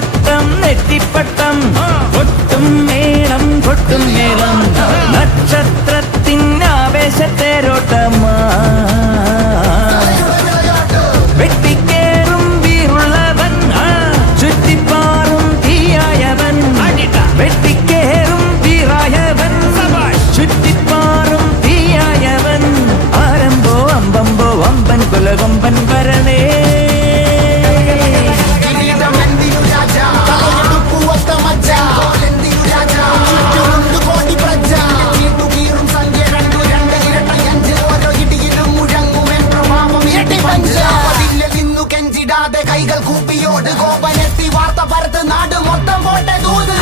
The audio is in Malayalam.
പട്ടം നെറ്റിപ്പട്ടം കൊട്ടും മേളം കൊട്ടും മേളം നക്ഷത്രത്തിനാവേശത്തേരോട്ടമാ വെട്ടിക്കേറും വീറുള്ളവൻ ചുറ്റിപ്പാറും തീയായവൻ വെട്ടിക്കേറും വീറായവൻ ചുറ്റിപ്പാറും തീയായവൻ ആരംഭോ അമ്പമ്പോ അമ്പൻ കുലകൊമ്പൻ വരണേ കൈകൾ കൂപ്പിയോട് കോപനെത്തി വാർത്ത പരത്ത് നാട് മൊത്തം പോട്ടെ ദൂത്